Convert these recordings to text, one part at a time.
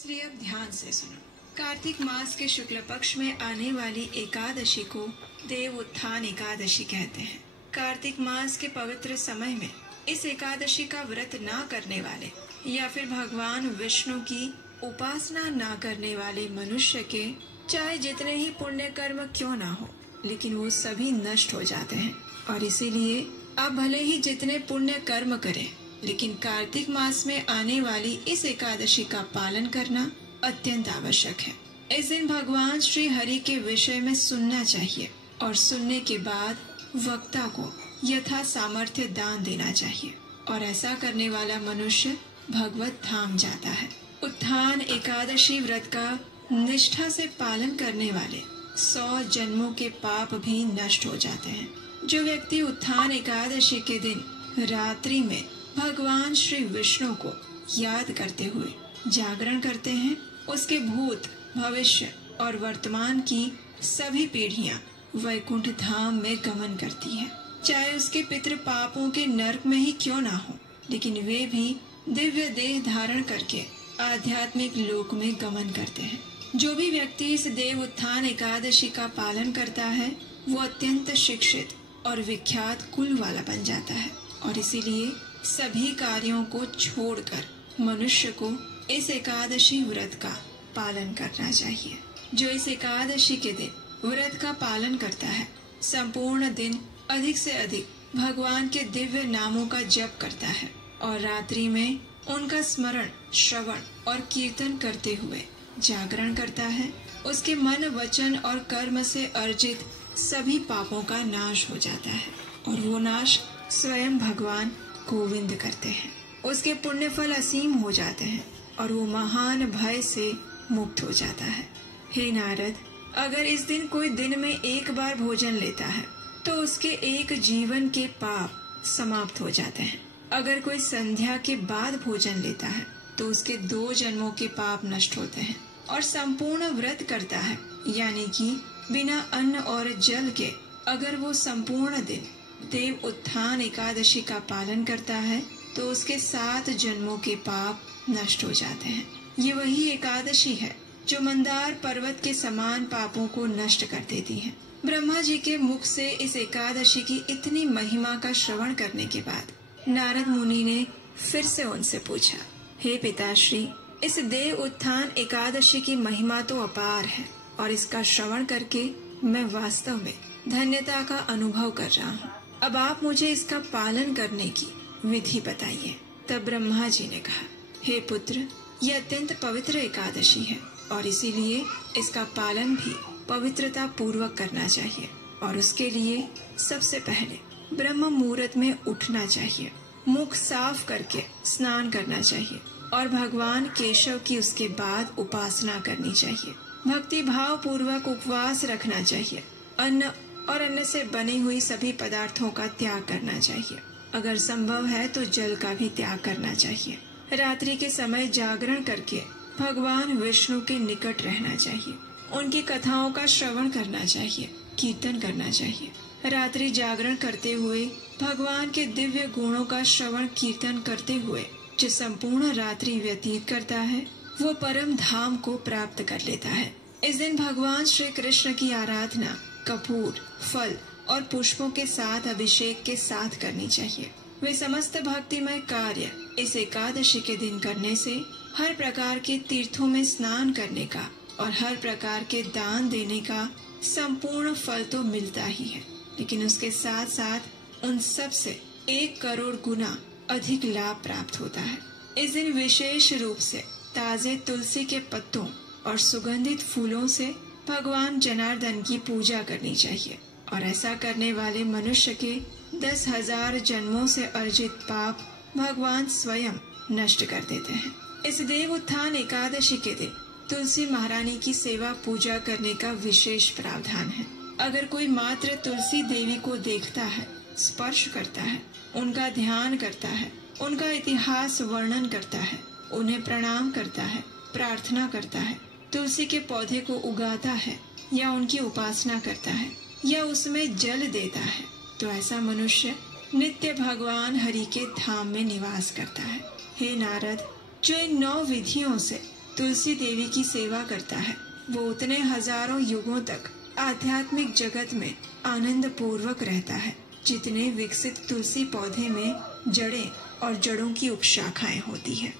इसलिए अब ध्यान से सुनो। कार्तिक मास के शुक्ल पक्ष में आने वाली एकादशी को देव उत्थान एकादशी कहते हैं। कार्तिक मास के पवित्र समय में इस एकादशी का व्रत ना करने वाले या फिर भगवान विष्णु की उपासना ना करने वाले मनुष्य के चाहे जितने ही पुण्य कर्म क्यों ना हो, लेकिन वो सभी नष्ट हो जाते हैं। और इसीलिए आप भले ही जितने पुण्य कर्म करें, लेकिन कार्तिक मास में आने वाली इस एकादशी का पालन करना अत्यंत आवश्यक है। इस दिन भगवान श्री हरि के विषय में सुनना चाहिए और सुनने के बाद वक्ता को यथा सामर्थ्य दान देना चाहिए, और ऐसा करने वाला मनुष्य भगवत धाम जाता है। उत्थान एकादशी व्रत का निष्ठा से पालन करने वाले 100 जन्मों के पाप भी नष्ट हो जाते हैं। जो व्यक्ति उत्थान एकादशी के दिन रात्रि में भगवान श्री विष्णु को याद करते हुए जागरण करते हैं, उसके भूत, भविष्य और वर्तमान की सभी पीढ़ियां वैकुंठ धाम में गमन करती हैं। चाहे उसके पितृ पापों के नरक में ही क्यों ना हो, लेकिन वे भी दिव्य देह धारण करके आध्यात्मिक लोक में गमन करते हैं। जो भी व्यक्ति इस देव उत्थान एकादशी का पालन करता है, वो अत्यंत शिक्षित और विख्यात कुल वाला बन जाता है। और इसीलिए सभी कार्यों को छोड़कर मनुष्य को इस एकादशी व्रत का पालन करना चाहिए। जो इस एकादशी के दिन व्रत का पालन करता है, संपूर्ण दिन अधिक से अधिक भगवान के दिव्य नामों का जप करता है और रात्रि में उनका स्मरण, श्रवण और कीर्तन करते हुए जागरण करता है, उसके मन, वचन और कर्म से अर्जित सभी पापों का नाश हो जाता है और वो नाश स्वयं भगवान गोविंद करते हैं। उसके पुण्य फल असीम हो जाते हैं और वो महान भय से मुक्त हो जाता है। हे नारद, अगर इस दिन कोई दिन में एक बार भोजन लेता है तो उसके एक जीवन के पाप समाप्त हो जाते हैं। अगर कोई संध्या के बाद भोजन लेता है तो उसके 2 जन्मों के पाप नष्ट होते हैं। और संपूर्ण व्रत करता है, यानी कि बिना अन्न और जल के अगर वो संपूर्ण दिन देव उत्थान एकादशी का पालन करता है तो उसके 7 जन्मों के पाप नष्ट हो जाते हैं। ये वही एकादशी है जो मंदार पर्वत के समान पापों को नष्ट कर देती है। ब्रह्मा जी के मुख से इस एकादशी की इतनी महिमा का श्रवण करने के बाद नारद मुनि ने फिर से उनसे पूछा, हे पिताश्री, इस देव उत्थान एकादशी की महिमा तो अपार है और इसका श्रवण करके मैं वास्तव में धन्यता का अनुभव कर रहा हूँ। अब आप मुझे इसका पालन करने की विधि बताइए। तब ब्रह्मा जी ने कहा, हे पुत्र, यह अत्यंत पवित्र एकादशी है और इसीलिए इसका पालन भी पवित्रता पूर्वक करना चाहिए। और उसके लिए सबसे पहले ब्रह्म मुहूर्त में उठना चाहिए, मुख साफ करके स्नान करना चाहिए और भगवान केशव की उसके बाद उपासना करनी चाहिए। भक्ति भाव पूर्वक उपवास रखना चाहिए। अन्न और अन्न से बनी हुई सभी पदार्थों का त्याग करना चाहिए। अगर संभव है तो जल का भी त्याग करना चाहिए। रात्रि के समय जागरण करके भगवान विष्णु के निकट रहना चाहिए। उनकी कथाओं का श्रवण करना चाहिए, कीर्तन करना चाहिए। रात्रि जागरण करते हुए भगवान के दिव्य गुणों का श्रवण कीर्तन करते हुए जो संपूर्ण रात्रि व्यतीत करता है, वो परम धाम को प्राप्त कर लेता है। इस दिन भगवान श्री कृष्ण की आराधना कपूर, फल और पुष्पों के साथ अभिषेक के साथ करनी चाहिए। वे समस्त भक्तिमय कार्य इस एकादशी के दिन करने से हर प्रकार के तीर्थों में स्नान करने का और हर प्रकार के दान देने का संपूर्ण फल तो मिलता ही है, लेकिन उसके साथ साथ उन सब से 1 करोड़ गुना अधिक लाभ प्राप्त होता है। इस दिन विशेष रूप से ताजे तुलसी के पत्तों और सुगंधित फूलों से भगवान जनार्दन की पूजा करनी चाहिए और ऐसा करने वाले मनुष्य के 10,000 जन्मों से अर्जित पाप भगवान स्वयं नष्ट कर देते हैं। इस देव उत्थान एकादशी के दिन तुलसी महारानी की सेवा पूजा करने का विशेष प्रावधान है। अगर कोई मात्र तुलसी देवी को देखता है, स्पर्श करता है, उनका ध्यान करता है, उनका इतिहास वर्णन करता है, उन्हें प्रणाम करता है, प्रार्थना करता है, तुलसी के पौधे को उगाता है या उनकी उपासना करता है या उसमें जल देता है, तो ऐसा मनुष्य नित्य भगवान हरि के धाम में निवास करता है। हे नारद, जो इन 9 विधियों से तुलसी देवी की सेवा करता है वो उतने हजारों युगों तक आध्यात्मिक जगत में आनंद पूर्वक रहता है जितने विकसित तुलसी पौधे में जड़ें और जड़ों की उपशाखाएं होती है।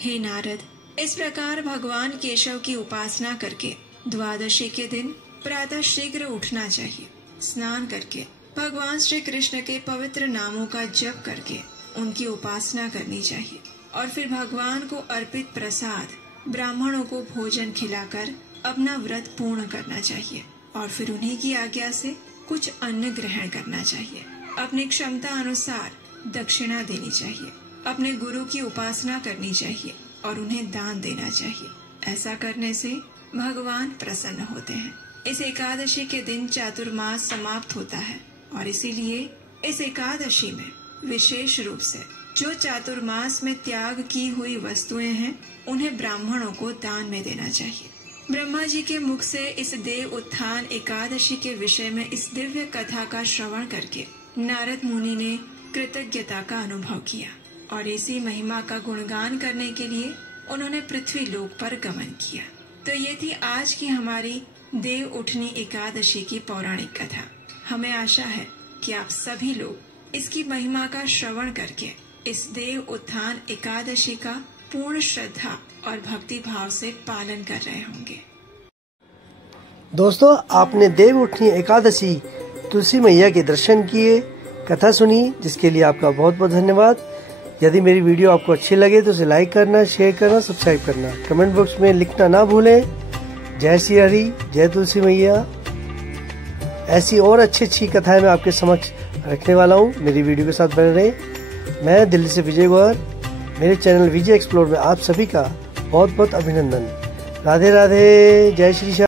हे नारद, इस प्रकार भगवान केशव की उपासना करके द्वादशी के दिन प्रातः शीघ्र उठना चाहिए। स्नान करके भगवान श्री कृष्ण के पवित्र नामों का जप करके उनकी उपासना करनी चाहिए और फिर भगवान को अर्पित प्रसाद ब्राह्मणों को भोजन खिलाकर अपना व्रत पूर्ण करना चाहिए और फिर उन्हीं की आज्ञा से कुछ अन्न ग्रहण करना चाहिए। अपनी क्षमता अनुसार दक्षिणा देनी चाहिए। अपने गुरु की उपासना करनी चाहिए और उन्हें दान देना चाहिए। ऐसा करने से भगवान प्रसन्न होते हैं। इस एकादशी के दिन चातुर्मास समाप्त होता है और इसीलिए इस एकादशी में विशेष रूप से जो चातुर्मास में त्याग की हुई वस्तुएं हैं उन्हें ब्राह्मणों को दान में देना चाहिए। ब्रह्मा जी के मुख से इस देव उत्थान एकादशी के विषय में इस दिव्य कथा का श्रवण करके नारद मुनि ने कृतज्ञता का अनुभव किया और इसी महिमा का गुणगान करने के लिए उन्होंने पृथ्वी लोक पर गमन किया। तो ये थी आज की हमारी देव उठनी एकादशी की पौराणिक कथा। हमें आशा है कि आप सभी लोग इसकी महिमा का श्रवण करके इस देव उत्थान एकादशी का पूर्ण श्रद्धा और भक्ति भाव से पालन कर रहे होंगे। दोस्तों, आपने देव उठनी एकादशी तुलसी मैया के दर्शन किए, कथा सुनी, जिसके लिए आपका बहुत बहुत धन्यवाद। यदि मेरी वीडियो आपको अच्छी लगे तो उसे लाइक करना, शेयर करना, सब्सक्राइब करना। कमेंट बॉक्स में लिखना ना भूलें। जय श्री हरि, जय तुलसी मैया। ऐसी और अच्छी कथाएं मैं आपके समक्ष रखने वाला हूँ। मेरी वीडियो के साथ बने रहें। मैं दिल्ली से विजय गौर, मेरे चैनल विजय एक्सप्लोर में आप सभी का बहुत बहुत अभिनंदन। राधे राधे, जय श्री श्याम।